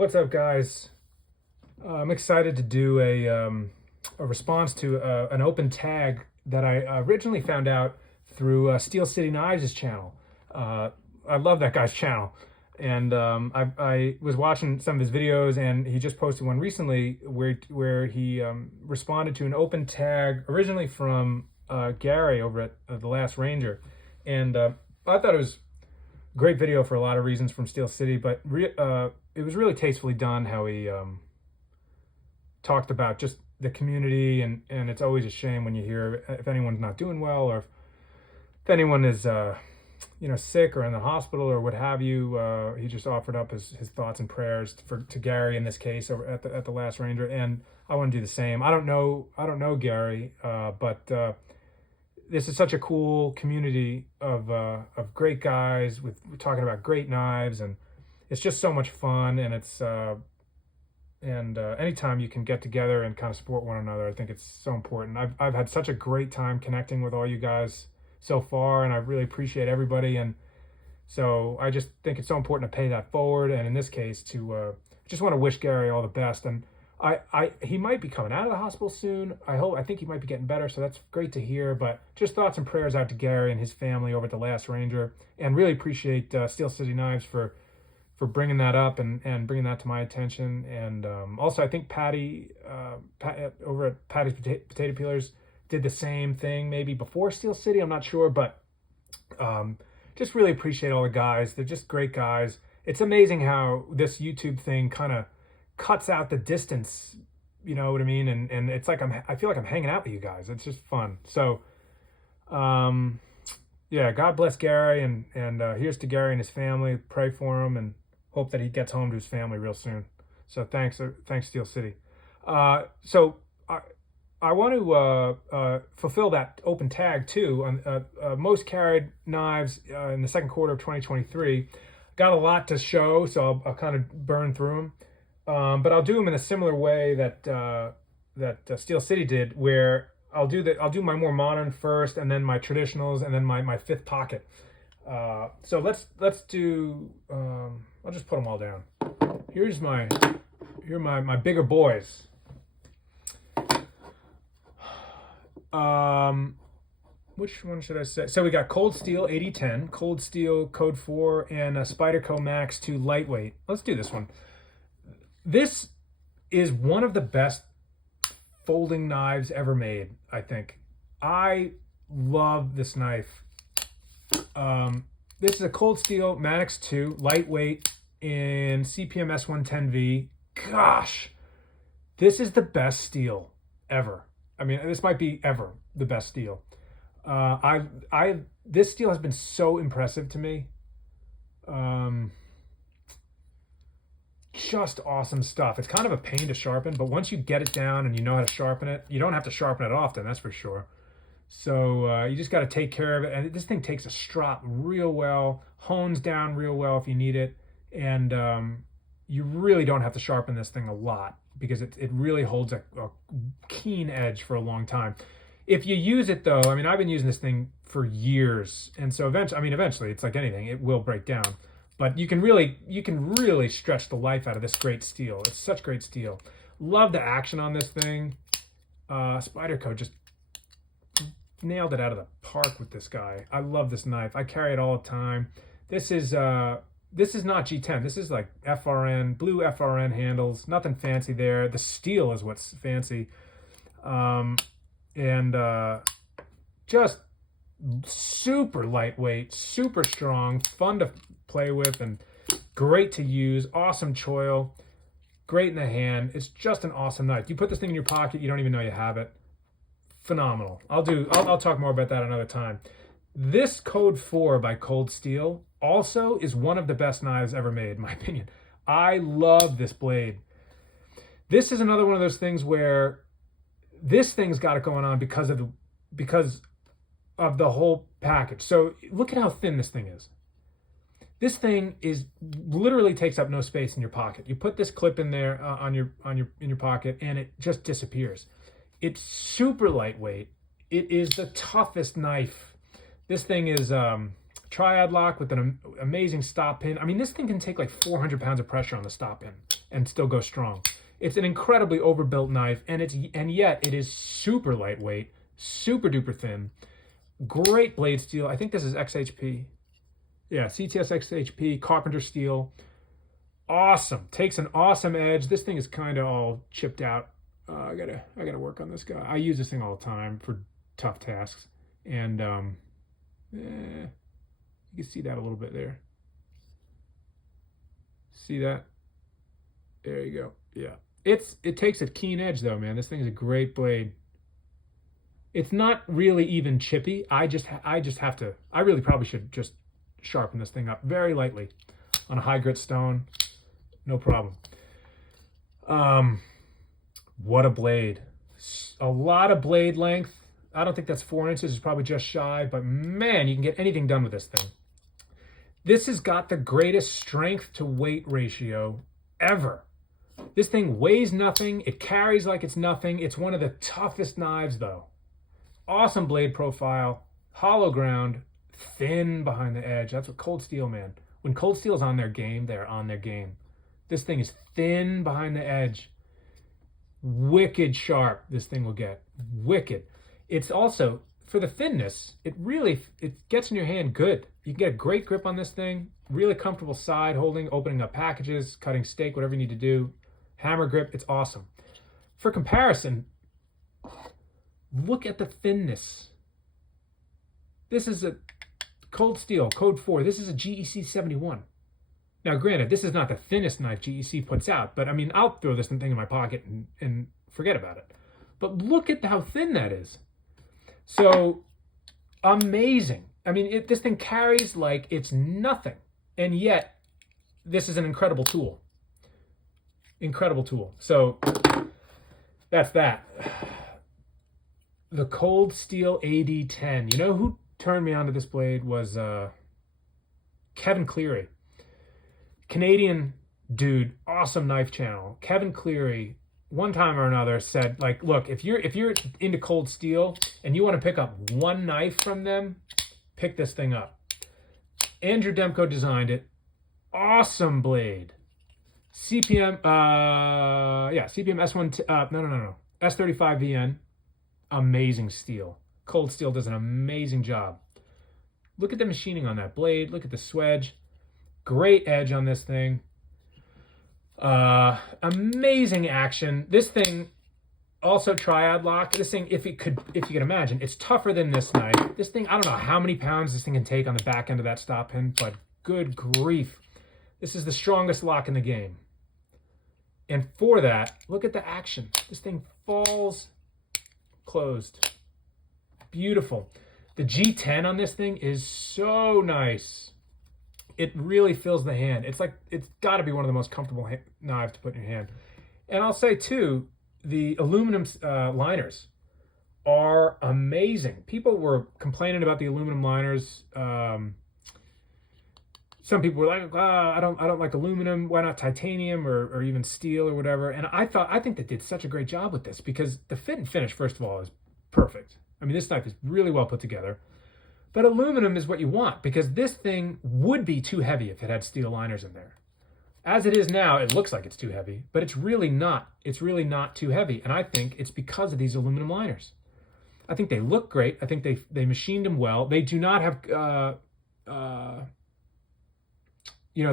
What's up, guys? I'm excited to do a response to an open tag that I originally found out through Steel City Knives' channel. I love that guy's channel, and I was watching some of his videos, and he just posted one recently where he responded to an open tag originally from Gary over at The Last Ranger, and I thought it was a great video for a lot of reasons from Steel City, but it was really tastefully done how he talked about just the community, and it's always a shame when you hear if anyone's not doing well, or if anyone is sick or in the hospital or what have you. He just offered up his thoughts and prayers to Gary in this case over at the Last Ranger, and I want to do the same. I don't know Gary, but this is such a cool community of great guys with talking about great knives, and it's just so much fun, and it's anytime you can get together and kind of support one another, I think it's so important. I've had such a great time connecting with all you guys so far, and I really appreciate everybody, and so I just think it's so important to pay that forward, and in this case to just want to wish Gary all the best. And he might be coming out of the hospital soon. I think he might be getting better, so that's great to hear. But just thoughts and prayers out to Gary and his family over at the Last Ranger, and really appreciate Steel City Knives for bringing that up and bringing that to my attention. And also, I think Patty over at Patty's Potato Peelers did the same thing maybe before Steel City. I'm not sure, but just really appreciate all the guys. They're just great guys. It's amazing how this YouTube thing kind of cuts out the distance, you know what I mean? And it's like I feel like I'm hanging out with you guys. It's just fun. So yeah, God bless Gary, and here's to Gary and his family. Pray for him and hope that he gets home to his family real soon. So thanks Steel City. So I want to fulfill that open tag too on most carried knives in the second quarter of 2023. Got a lot to show, so I'll kind of burn through them. But I'll do them in a similar way that Steel City did, where I'll do my more modern first, and then my traditionals, and then my fifth pocket. So let's do. I'll just put them all down. Here are my bigger boys. Which one should I say? So we got Cold Steel 8010, Cold Steel Code 4, and a Spyderco Max 2 lightweight. Let's do this one. This is one of the best folding knives ever made, I think. I love this knife. This is a Cold Steel Max 2 lightweight in CPM S110V. Gosh, this is the best steel ever. I mean, this might be ever the best steel. This steel has been so impressive to me. Just awesome stuff. It's kind of a pain to sharpen, but once you get it down and you know how to sharpen it, you don't have to sharpen it often, that's for sure. So you just got to take care of it. And this thing takes a strop real well, hones down real well if you need it. And you really don't have to sharpen this thing a lot, because it really holds a keen edge for a long time. If you use it though, I mean, I've been using this thing for years. And so eventually it's like anything, it will break down. But you can really stretch the life out of this great steel. It's such great steel. Love the action on this thing. Spyderco just nailed it out of the park with this guy. I love this knife. I carry it all the time. This is not G10. This is like FRN, blue FRN handles. Nothing fancy there. The steel is what's fancy. Just super lightweight, super strong, fun to play with, and great to use. Awesome choil, great in the hand. It's just an awesome knife. You put this thing in your pocket, you don't even know you have it. Phenomenal. I'll talk more about that another time. This Code 4 by Cold Steel also is one of the best knives ever made, in my opinion. I love this blade. This is another one of those things where this thing's got it going on because of the whole package. So look at how thin this thing is. This thing literally takes up no space in your pocket. You put this clip in there in your pocket, and it just disappears. It's super lightweight. It is the toughest knife. This thing is triad lock with an amazing stop pin. I mean, this thing can take like 400 pounds of pressure on the stop pin. and still go strong. It's an incredibly overbuilt knife, and yet it is super lightweight, super duper thin. Great blade steel. I think this is XHP. Yeah, CTS XHP, carpenter steel. Awesome. Takes an awesome edge. This thing is kind of all chipped out. I gotta work on this guy. I use this thing all the time for tough tasks, and you can see that a little bit there. See that? There you go. Yeah. It takes a keen edge though, man. This thing is a great blade. It's not really even chippy. I really probably should just sharpen this thing up very lightly on a high grit stone. No problem. What a blade. A lot of blade length. I don't think that's 4 inches. It's probably just shy, but man, you can get anything done with this thing. This has got the greatest strength to weight ratio ever. This thing weighs nothing. It carries like it's nothing. It's one of the toughest knives though. Awesome blade profile, hollow ground, thin behind the edge. That's what cold steel, man. When cold steel is on their game, they're on their game. This thing is thin behind the edge. Wicked sharp, this thing will get. Wicked. It's also, for the thinness, it gets in your hand good. You can get a great grip on this thing. Really comfortable side holding, opening up packages, cutting steak, whatever you need to do. Hammer grip, it's awesome. For comparison, look at the thinness. This is a cold steel, code 4. This is a GEC 71. Now, granted, this is not the thinnest knife GEC puts out, but I mean, I'll throw this thing in my pocket and forget about it. But look at how thin that is. So, amazing. I mean, this thing carries like it's nothing. And yet, this is an incredible tool. Incredible tool. So, that's that. The Cold Steel AD10. You know who turned me onto this blade was Kevin Cleary. Canadian dude, awesome knife channel. Kevin Cleary, one time or another, said, like, look, if you're into cold steel and you want to pick up one knife from them, pick this thing up. Andrew Demko designed it. Awesome blade. CPM, CPM S1, S35 VN. Amazing steel. Cold steel does an amazing job. Look at the machining on that blade. Look at the swedge. Great edge on this thing. Amazing action. This thing also triad lock. This thing, if you could imagine, it's tougher than this knife. This thing, I don't know how many pounds this thing can take on the back end of that stop pin, but good grief. This is the strongest lock in the game. And for that, look at the action. This thing falls closed. Beautiful. The G10 on this thing is so nice. It really fills the hand. It's got to be one of the most comfortable knives to put in your hand. And I'll say too, the aluminum liners are amazing. People were complaining about the aluminum liners. Some people were like, I don't like aluminum. Why not titanium or even steel or whatever? And I think they did such a great job with this because the fit and finish, first of all, is perfect. I mean, this knife is really well put together. But aluminum is what you want because this thing would be too heavy if it had steel liners in there. As it is now, it looks like it's too heavy, but it's really not. It's really not too heavy. And I think it's because of these aluminum liners. I think they look great. I think they machined them well. They do not have, they're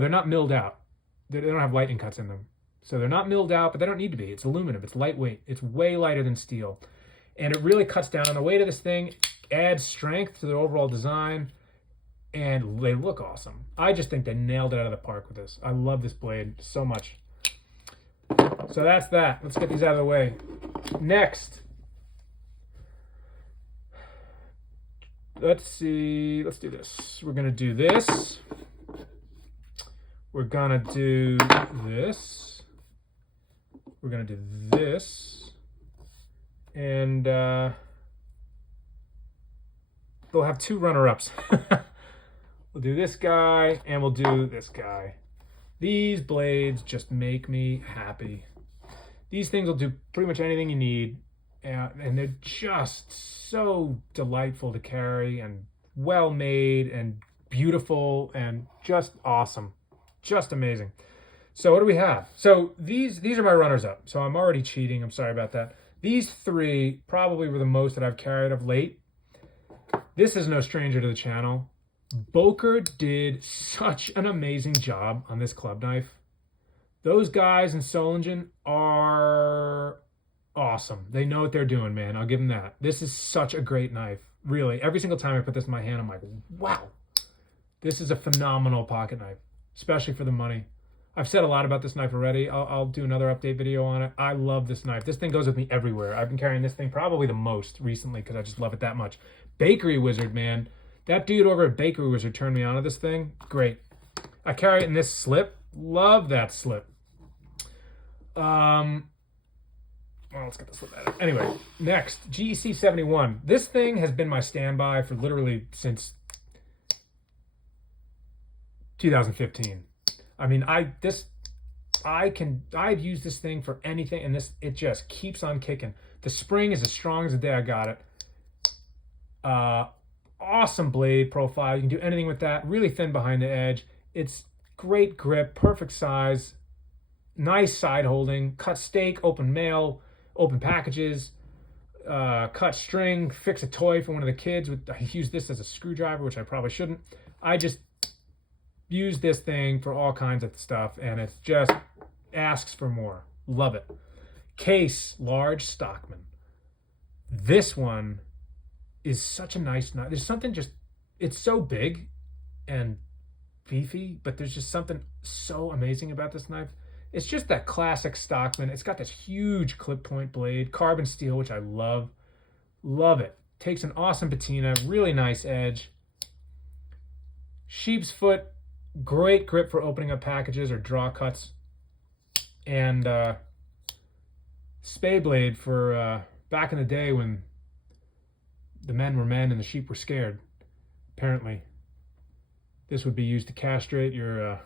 not milled out. They don't have lightning cuts in them. So they're not milled out, but they don't need to be. It's aluminum. It's lightweight. It's way lighter than steel. And it really cuts down on the weight of this thing, adds strength to the overall design, and they look awesome. I just think they nailed it out of the park with this. I love this blade so much. So that's that. Let's get these out of the way. Next. Let's see. Let's do this. We're going to do this. We're going to do this. We're going to do this. And they'll have two runner-ups. We'll do this guy, and we'll do this guy. These blades just make me happy. These things will do pretty much anything you need, and they're just so delightful to carry, and well-made, and beautiful, and just awesome. Just amazing. So what do we have? So these are my runners up. So I'm already cheating. I'm sorry about that. These three probably were the most that I've carried of late. This is no stranger to the channel. Boker did such an amazing job on this club knife. Those guys in Solingen are awesome. They know what they're doing, man. I'll give them that. This is such a great knife. Really, every single time I put this in my hand, I'm like, wow. This is a phenomenal pocket knife, especially for the money. I've said a lot about this knife already. I'll do another update video on it. I love this knife. This thing goes with me everywhere. I've been carrying this thing probably the most recently because I just love it that much. Bakery Wizard, man. That dude over at Bakery Wizard turned me on to this thing. Great. I carry it in this slip. Love that slip. Well, let's get the slip out of it. Anyway, next, GEC 71. This thing has been my standby for literally since 2015. I mean, I've used this thing for anything, and it just keeps on kicking. The spring is as strong as the day I got it. Awesome blade profile. You can do anything with that. Really thin behind the edge. It's great grip, perfect size, nice side holding, cut steak, open mail, open packages, cut string, fix a toy for one of the kids. I use this as a screwdriver, which I probably shouldn't. I just use this thing for all kinds of stuff, and it just asks for more. Love it. Case, large Stockman. This one is such a nice knife. There's something just, it's so big and beefy, but there's just something so amazing about this knife. It's just that classic Stockman. It's got this huge clip point blade, carbon steel, which I love. Love it. Takes an awesome patina, really nice edge. Sheep's foot, great grip for opening up packages or draw cuts. And spay blade for back in the day when the men were men and the sheep were scared. Apparently, this would be used to castrate your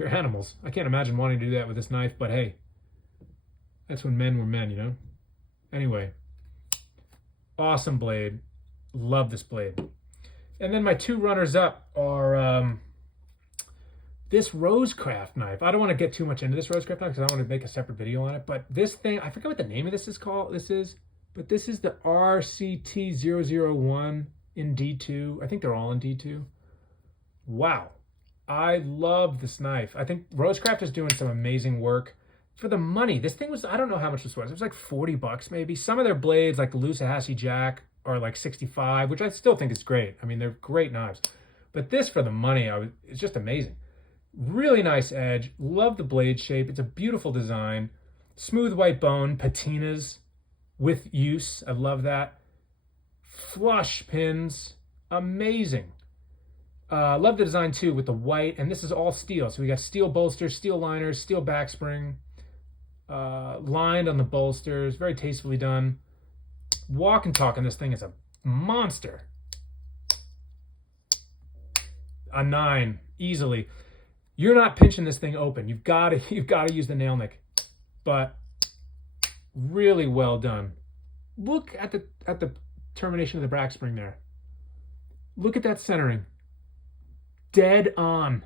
animals. I can't imagine wanting to do that with this knife, but hey, that's when men were men, you know? Anyway, awesome blade. Love this blade. And then my two runners up are this Rosecraft knife. I don't want to get too much into this Rosecraft knife because I want to make a separate video on it, but this thing, I forget what the name of this is called. But this is the RCT001 in D2. I think they're all in D2. Wow. I love this knife. I think Rosecraft is doing some amazing work for the money. This thing was, I don't know how much this was. It was like 40 bucks maybe. Some of their blades, like the Lucahassi Jack, are like 65, which I still think is great. I mean, they're great knives. But this for the money, it's just amazing. Really nice edge. Love the blade shape. It's a beautiful design. Smooth white bone, patinas with use. I love that. Flush pins. Amazing. Love the design too with the white, and this is all steel. So we got steel bolsters, steel liners, steel backspring, lined on the bolsters. Very tastefully done. Walk and talk on this thing is a monster. A 9 easily. You're not pinching this thing open. You've got to use the nail nick. But really well done. Look at the termination of the backspring there. Look at that centering. Dead on.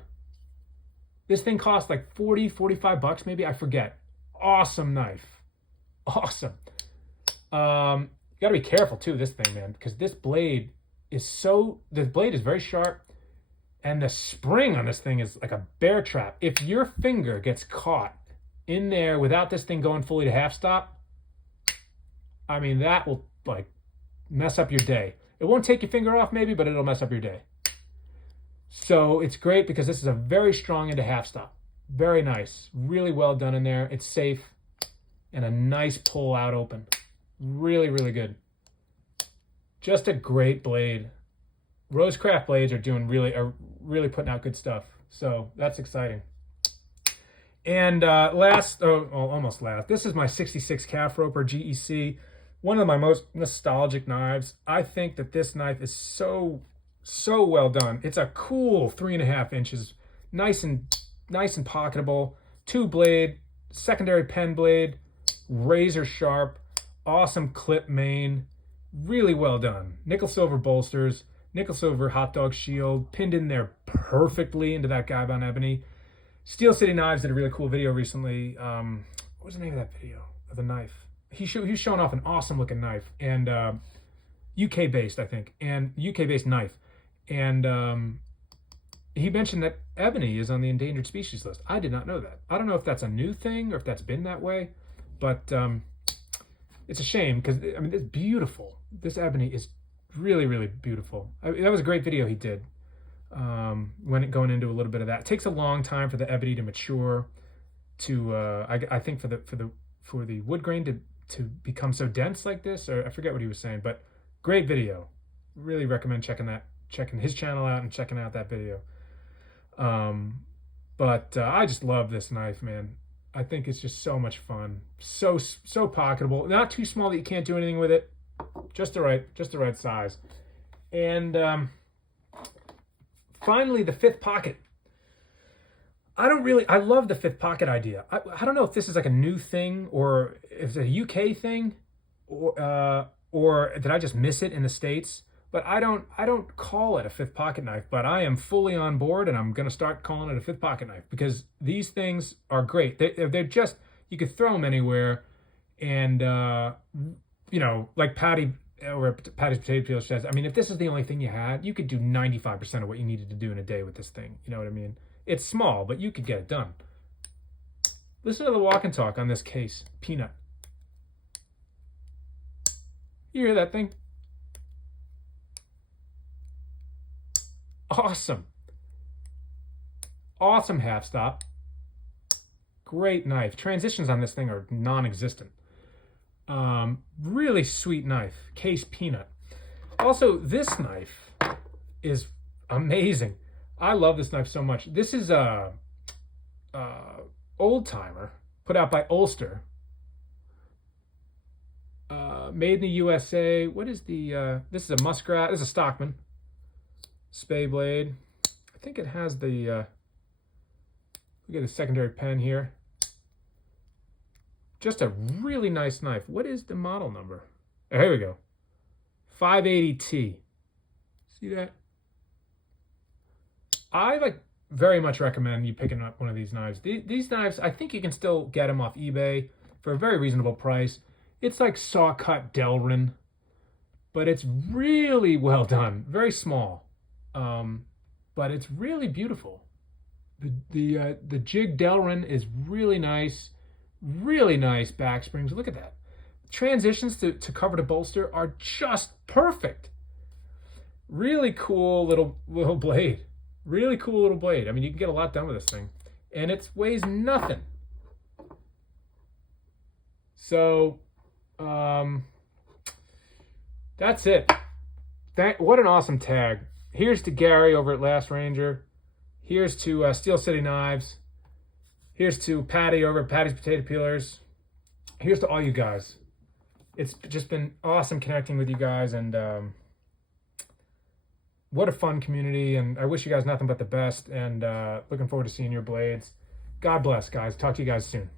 This thing cost like 40, 45 bucks maybe, I forget. Awesome knife. Awesome. You gotta be careful too, this thing, man, because this blade is the blade is very sharp, and the spring on this thing is like a bear trap. If your finger gets caught in there without this thing going fully to half stop, I mean, that will like mess up your day. It won't take your finger off maybe, but it'll mess up your day. So it's great because this is a very strong into half stop. Very nice. Really well done in there. It's safe. And a nice pull out open. Really, really good. Just a great blade. Rosecraft blades are really putting out good stuff. So that's exciting. And almost last. This is my 66 calf roper GEC. One of my most nostalgic knives. I think that this knife is so well done. It's a cool 3.5 inches, nice and pocketable. 2-blade, secondary pen blade, razor sharp, awesome clip main, really well done. Nickel silver bolsters, nickel silver hot dog shield, pinned in there perfectly into that Gabon ebony. Steel City Knives did a really cool video recently. What was the name of that video of the knife? He was showing off an awesome looking knife, and UK based, I think, and UK based knife. And he mentioned that ebony is on the endangered species list. I did not know that. I don't know if that's a new thing or if that's been that way, but it's a shame because, I mean, it's beautiful. This ebony is really, really beautiful. That was a great video he did. Going into a little bit of that. It takes a long time for the ebony to mature, to I think for the wood grain to become so dense like this, or I forget what he was saying, but great video. Really recommend checking his channel out and checking out that video. But I just love this knife, man. I think it's just so much fun. So pocketable. Not too small that you can't do anything with it. Just the right size. And finally, the fifth pocket. I love the fifth pocket idea. I don't know if this is like a new thing or if it's a UK thing, or did I just miss it in the States? But I don't call it a fifth pocket knife, but I am fully on board, and I'm going to start calling it a fifth pocket knife because these things are great. They're just, you could throw them anywhere, and you know, like Patty's Potato Peel says, I mean, if this is the only thing you had, you could do 95% of what you needed to do in a day with this thing. You know what I mean? It's small, but you could get it done. Listen to the walk and talk on this case. Peanut. You hear that thing? Awesome. Awesome half stop. Great knife. Transitions on this thing are non-existent. Really sweet knife. Case Peanut. Also, this knife is amazing. I love this knife so much. This is a old timer put out by Ulster. Made in the USA. What is the this is a Muskrat. This is a Stockman Spay blade. I think it has the we get a secondary pen here. Just a really nice knife. What is the model number? Oh, here we go. 580T. See that? I very much recommend you picking up one of these knives. These knives, I think you can still get them off eBay for a very reasonable price. It's like saw cut Delrin, but it's really well done. Very small, but it's really beautiful. The jig Delrin is really nice. Really nice back springs. Look at that. Transitions to cover to bolster are just perfect. Really cool little blade. Really cool little blade. I mean, you can get a lot done with this thing. And it weighs nothing. So, that's it. What an awesome tag. Here's to Gary over at Last Ranger. Here's to Steel City Knives. Here's to Patty over at Patty's Potato Peelers. Here's to all you guys. It's just been awesome connecting with you guys, and what a fun community, and I wish you guys nothing but the best, and looking forward to seeing your blades. God bless, guys. Talk to you guys soon.